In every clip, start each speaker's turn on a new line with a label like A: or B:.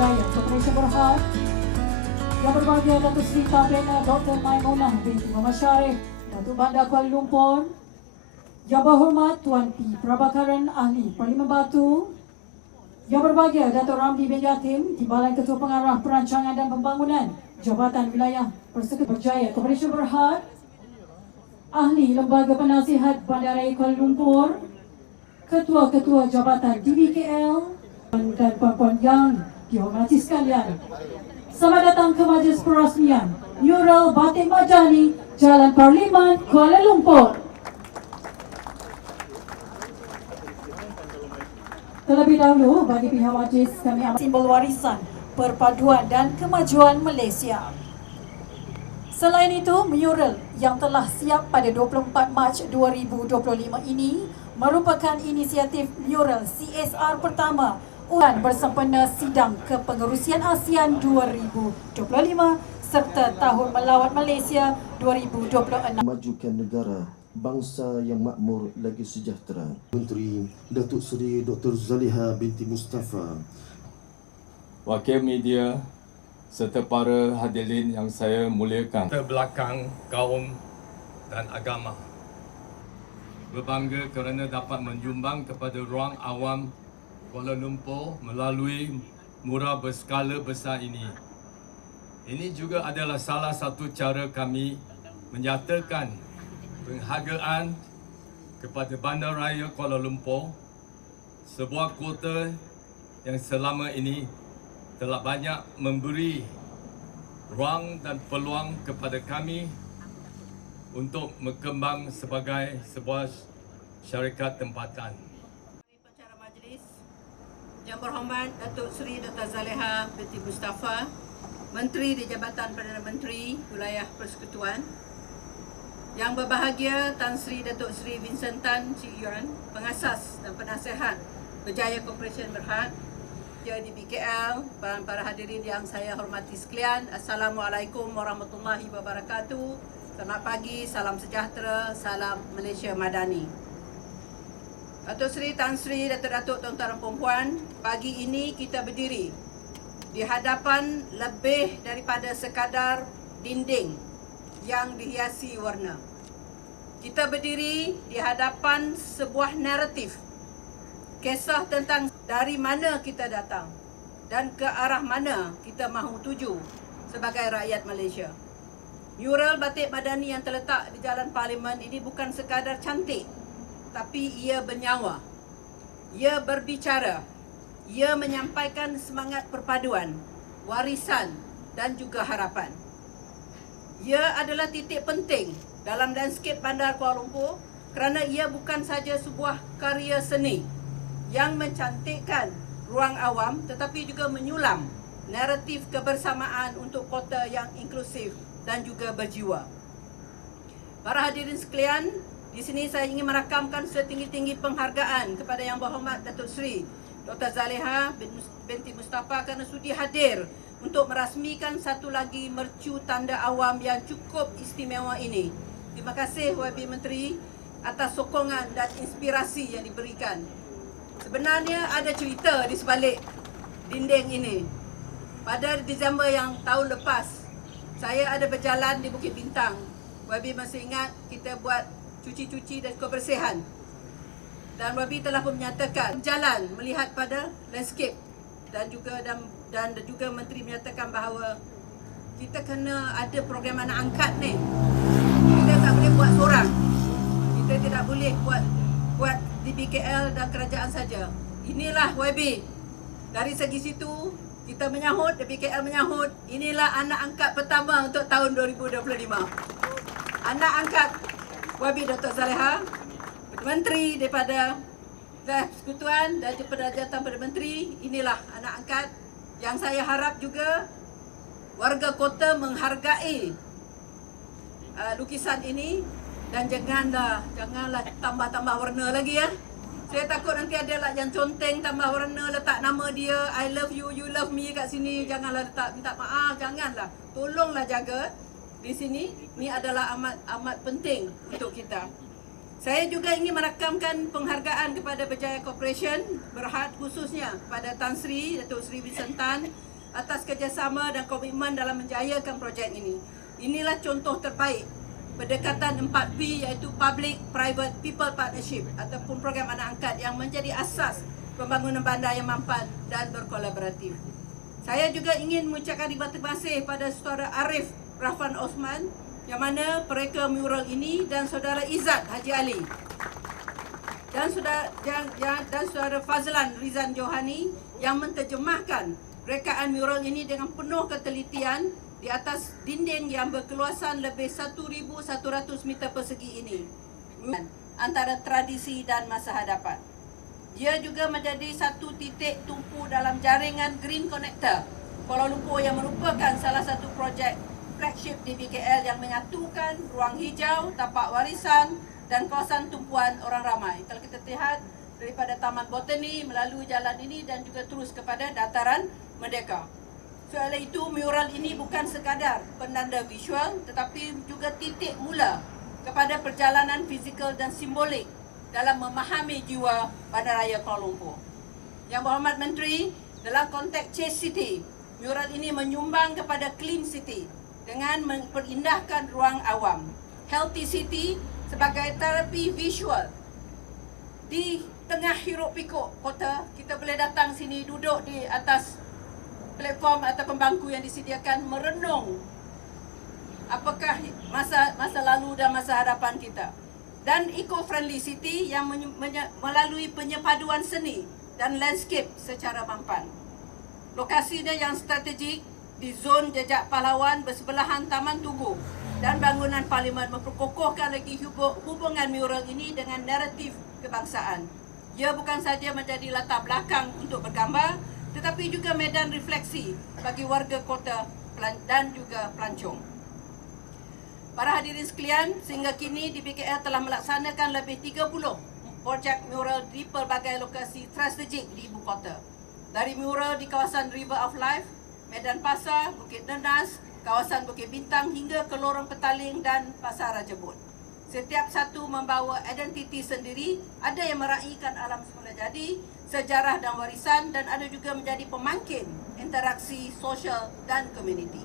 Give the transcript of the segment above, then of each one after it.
A: Berjaya Corporation Berhad yang berbahagia Datuk Seri Tabena Dr. Maimunah binti Muhammad Syarif Datuk Bandar Kuala Lumpur yang berhormat Tuan P. Prabakaran Ahli Parlimen Batu yang berbahagia Datuk Ramli bin Yatim Timbalan Ketua Pengarah Perancangan dan Pembangunan Jabatan Wilayah Persekutuan Berjaya Corporation Berhad Ahli Lembaga Penasihat Bandaraya Kuala Lumpur Ketua-Ketua Jabatan DBKL dan puan-puan yang dihormati sekalian. Selamat datang ke majlis perasmian Mural Batik Majani Jalan Parlimen Kuala Lumpur. Terlebih dahulu bagi pihak majlis kami amat simbol warisan perpaduan dan kemajuan Malaysia. Selain itu, mural yang telah siap pada 24 Mac 2025 ini merupakan inisiatif mural CSR pertama UAN bersempena Sidang Kepengerusian ASEAN 2025 serta Tahun Melawat Malaysia 2026.
B: memajukan negara bangsa yang makmur lagi sejahtera. Menteri Datuk Seri Dr. Zaliha binti Mustafa
C: wakil media serta para hadirin yang saya muliakan.
D: terbelakang kaum dan agama. Berbangga kerana dapat menyumbang kepada ruang awam Kuala Lumpur melalui murah berskala besar ini. Ini juga adalah salah satu cara kami menyatakan penghargaan kepada Bandaraya Kuala Lumpur, sebuah kota yang selama ini telah banyak memberi ruang dan peluang kepada kami untuk berkembang sebagai sebuah syarikat tempatan.
E: Yang berhormat Datuk Seri Dr. Zaleha binti Mustafa Menteri di Jabatan Perdana Menteri Wilayah Persekutuan. Yang berbahagia Tan Sri Datuk Seri Vincent Tan Cik Yuan Pengasas dan penasihat Berjaya Corporation Berhad jadi BKL dan para hadirin yang saya hormati sekalian Assalamualaikum warahmatullahi wabarakatuh. Selamat pagi, salam sejahtera, salam Malaysia Madani Datuk Seri Tan Sri Datuk-Datuk Tuan-Tuan dan Puan Pagi ini kita berdiri Di hadapan lebih daripada sekadar dinding Yang dihiasi warna. Kita berdiri di hadapan sebuah naratif Kisah tentang dari mana kita datang Dan ke arah mana kita mahu tuju Sebagai rakyat Malaysia. Mural batik madani yang terletak di Jalan Parlimen ini bukan sekadar cantik tapi ia bernyawa. Ia berbicara. Ia menyampaikan semangat perpaduan, warisan dan juga harapan. Ia adalah titik penting dalam landscape bandar Kuala Lumpur kerana ia bukan saja sebuah karya seni yang mencantikkan ruang awam tetapi juga menyulam naratif kebersamaan untuk kota yang inklusif dan juga berjiwa. Para hadirin sekalian, di sini saya ingin merakamkan setinggi-tinggi penghargaan kepada Yang Berhormat Datuk Seri Dr. Zaleha binti Mustafa kerana sudi hadir untuk merasmikan satu lagi mercu tanda awam yang cukup istimewa ini. Terima kasih YB Menteri atas sokongan dan inspirasi yang diberikan. Sebenarnya ada cerita di sebalik dinding ini. Pada Disember yang tahun lepas, saya ada berjalan di Bukit Bintang. YB masih ingat kita buat cuci-cuci dan kebersihan. Dan YB telah pun menyatakan jalan melihat pada landscape dan juga dan, dan juga menteri menyatakan bahawa kita kena ada program anak angkat ni. Kita tak boleh buat seorang. Kita tidak boleh buat buat di BKL dan kerajaan saja. Inilah YB. Dari segi situ kita menyahut, BKL menyahut, inilah anak angkat pertama untuk tahun 2025. Anak angkat YB Dr. Zaleha, Menteri daripada Persekutuan dan daripada Jabatan Perdana Menteri, inilah anak angkat yang saya harap juga warga kota menghargai uh, lukisan ini dan janganlah janganlah tambah-tambah warna lagi ya. Saya takut nanti ada lah yang conteng tambah warna letak nama dia I love you you love me kat sini janganlah letak minta maaf janganlah tolonglah jaga di sini ni adalah amat amat penting untuk kita Saya juga ingin merakamkan penghargaan kepada Berjaya Corporation berhad khususnya kepada Tan Sri Datuk Sri Vincent Tan atas kerjasama dan komitmen dalam menjayakan projek ini. Inilah contoh terbaik pendekatan 4P iaitu Public Private People Partnership ataupun program anak angkat yang menjadi asas pembangunan bandar yang mampan dan berkolaboratif. Saya juga ingin mengucapkan terima kasih pada saudara Arif Rafan Osman yang mana pereka mural ini dan saudara Izzat Haji Ali dan saudara dan, dan saudara Fazlan Rizan Johani yang menterjemahkan rekaan mural ini dengan penuh ketelitian di atas dinding yang berkeluasan lebih 1,100 meter persegi ini antara tradisi dan masa hadapan. Dia juga menjadi satu titik tumpu dalam jaringan Green Connector Kuala Lumpur yang merupakan salah satu projek flagship di BKL yang menyatukan ruang hijau, tapak warisan dan kawasan tumpuan orang ramai. Kalau kita lihat daripada Taman Botani melalui jalan ini dan juga terus kepada dataran Merdeka. Soal itu mural ini bukan sekadar penanda visual tetapi juga titik mula kepada perjalanan fizikal dan simbolik dalam memahami jiwa Bandaraya Kuala Lumpur. Yang berhormat Menteri, dalam konteks Chase City, mural ini menyumbang kepada Clean City dengan memperindahkan ruang awam. Healthy City sebagai terapi visual. Di tengah hiruk pikuk kota, kita boleh datang sini duduk di atas platform atau pembangku yang disediakan merenung apakah masa masa lalu dan masa hadapan kita. Dan eco-friendly city yang menye- menye- melalui penyepaduan seni dan landscape secara mampan. Lokasinya yang strategik di zon jejak pahlawan bersebelahan Taman Tugu dan bangunan parlimen memperkokohkan lagi hubu- hubungan mural ini dengan naratif kebangsaan. Ia bukan saja menjadi latar belakang untuk bergambar tetapi juga medan refleksi bagi warga kota dan juga pelancong. Para hadirin sekalian, sehingga kini di telah melaksanakan lebih 30 projek mural di pelbagai lokasi strategik di ibu kota. Dari mural di kawasan River of Life, Medan Pasar, Bukit Nenas, kawasan Bukit Bintang hingga ke Lorong Petaling dan Pasar Raja Bot. Setiap satu membawa identiti sendiri, ada yang meraihkan alam semula jadi, sejarah dan warisan dan ada juga menjadi pemangkin interaksi sosial dan komuniti.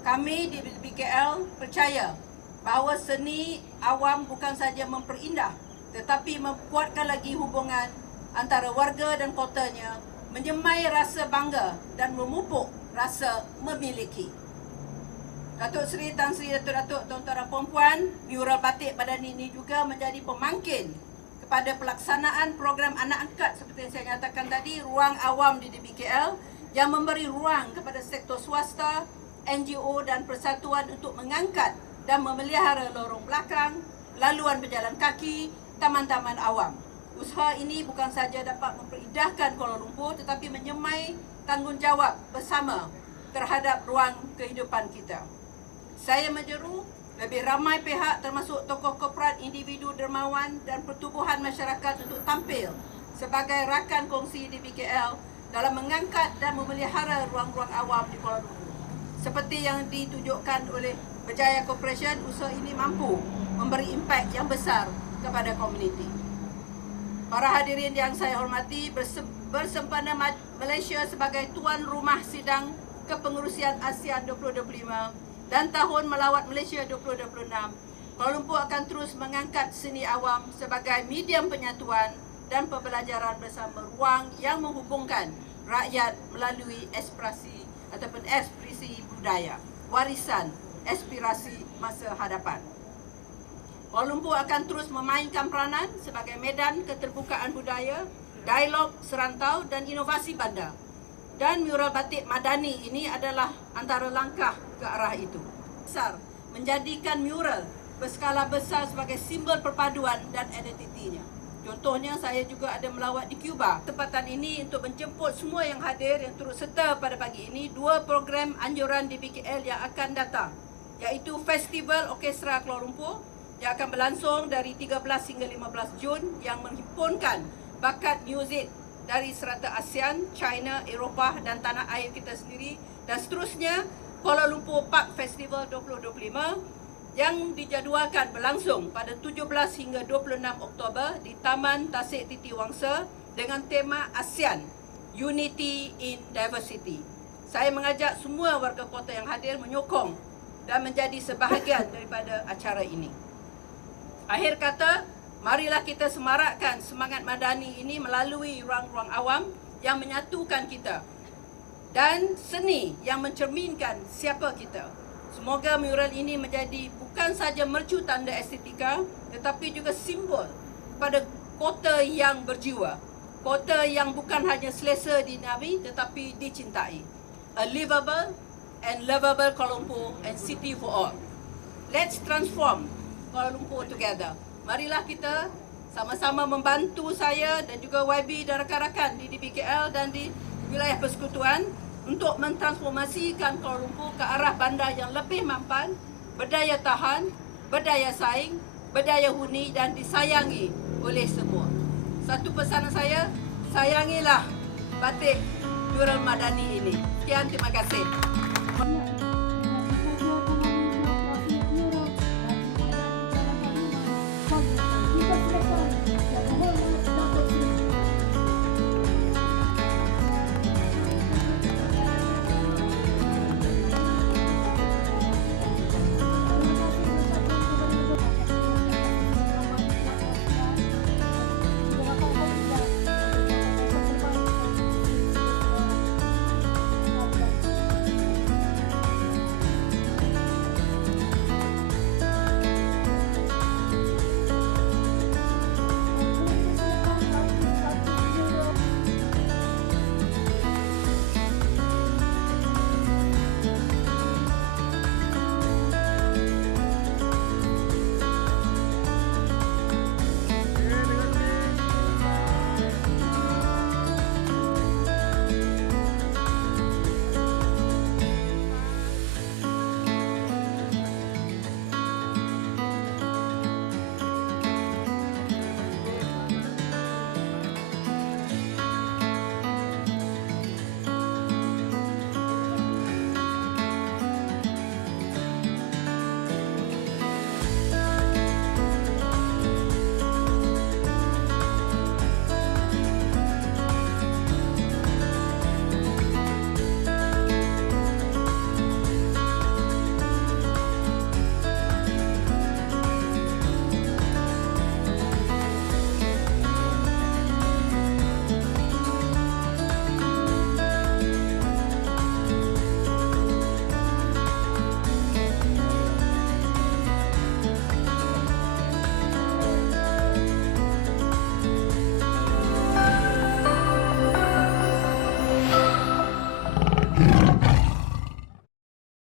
E: Kami di BKL percaya bahawa seni awam bukan saja memperindah tetapi memkuatkan lagi hubungan antara warga dan kotanya, menyemai rasa bangga dan memupuk rasa memiliki. Datuk Seri Tan Sri Datuk Datuk Tuan-Tuan dan Puan-Puan, mural batik badan ini juga menjadi pemangkin kepada pelaksanaan program anak angkat seperti yang saya nyatakan tadi, ruang awam di DBKL yang memberi ruang kepada sektor swasta, NGO dan persatuan untuk mengangkat dan memelihara lorong belakang, laluan berjalan kaki, taman-taman awam. Usaha ini bukan saja dapat memperindahkan Kuala Lumpur tetapi menyemai tanggungjawab bersama terhadap ruang kehidupan kita. Saya menjeru lebih ramai pihak termasuk tokoh korporat, individu dermawan dan pertubuhan masyarakat untuk tampil sebagai rakan kongsi di BKL dalam mengangkat dan memelihara ruang-ruang awam di Kuala Lumpur. Seperti yang ditunjukkan oleh Berjaya Corporation, usaha ini mampu memberi impak yang besar kepada komuniti. Para hadirin yang saya hormati, berse- bersempena Malaysia sebagai tuan rumah sidang kepengurusian ASEAN 2025 dan tahun melawat Malaysia 2026, Kuala Lumpur akan terus mengangkat seni awam sebagai medium penyatuan dan pembelajaran bersama ruang yang menghubungkan rakyat melalui ekspresi ataupun ekspresi budaya, warisan, aspirasi masa hadapan. Kuala Lumpur akan terus memainkan peranan sebagai medan keterbukaan budaya, dialog serantau dan inovasi bandar. Dan mural batik madani ini adalah antara langkah ke arah itu. Besar menjadikan mural berskala besar sebagai simbol perpaduan dan identitinya. Contohnya saya juga ada melawat di Cuba. Tempatan ini untuk menjemput semua yang hadir yang turut serta pada pagi ini dua program anjuran di BKL yang akan datang iaitu Festival Orkestra Kuala Lumpur yang akan berlangsung dari 13 hingga 15 Jun yang menghimpunkan bakat muzik dari serata ASEAN, China, Eropah dan tanah air kita sendiri dan seterusnya Kuala Lumpur Park Festival 2025 yang dijadualkan berlangsung pada 17 hingga 26 Oktober di Taman Tasik Titi Wangsa dengan tema ASEAN Unity in Diversity. Saya mengajak semua warga kota yang hadir menyokong dan menjadi sebahagian daripada acara ini. Akhir kata, marilah kita semarakkan semangat madani ini melalui ruang-ruang awam yang menyatukan kita dan seni yang mencerminkan siapa kita. Semoga mural ini menjadi bukan saja mercu tanda estetika tetapi juga simbol pada kota yang berjiwa. Kota yang bukan hanya selesa dinabi tetapi dicintai. A livable and lovable Kuala Lumpur and city for all. Let's transform Kuala Lumpur together. Marilah kita sama-sama membantu saya dan juga YB dan rakan-rakan di DBKL dan di wilayah persekutuan untuk mentransformasikan Kuala Lumpur ke arah bandar yang lebih mampan, berdaya tahan, berdaya saing, berdaya huni dan disayangi oleh semua. Satu pesanan saya, sayangilah batik Nurul Madani ini. Sekian, terima kasih.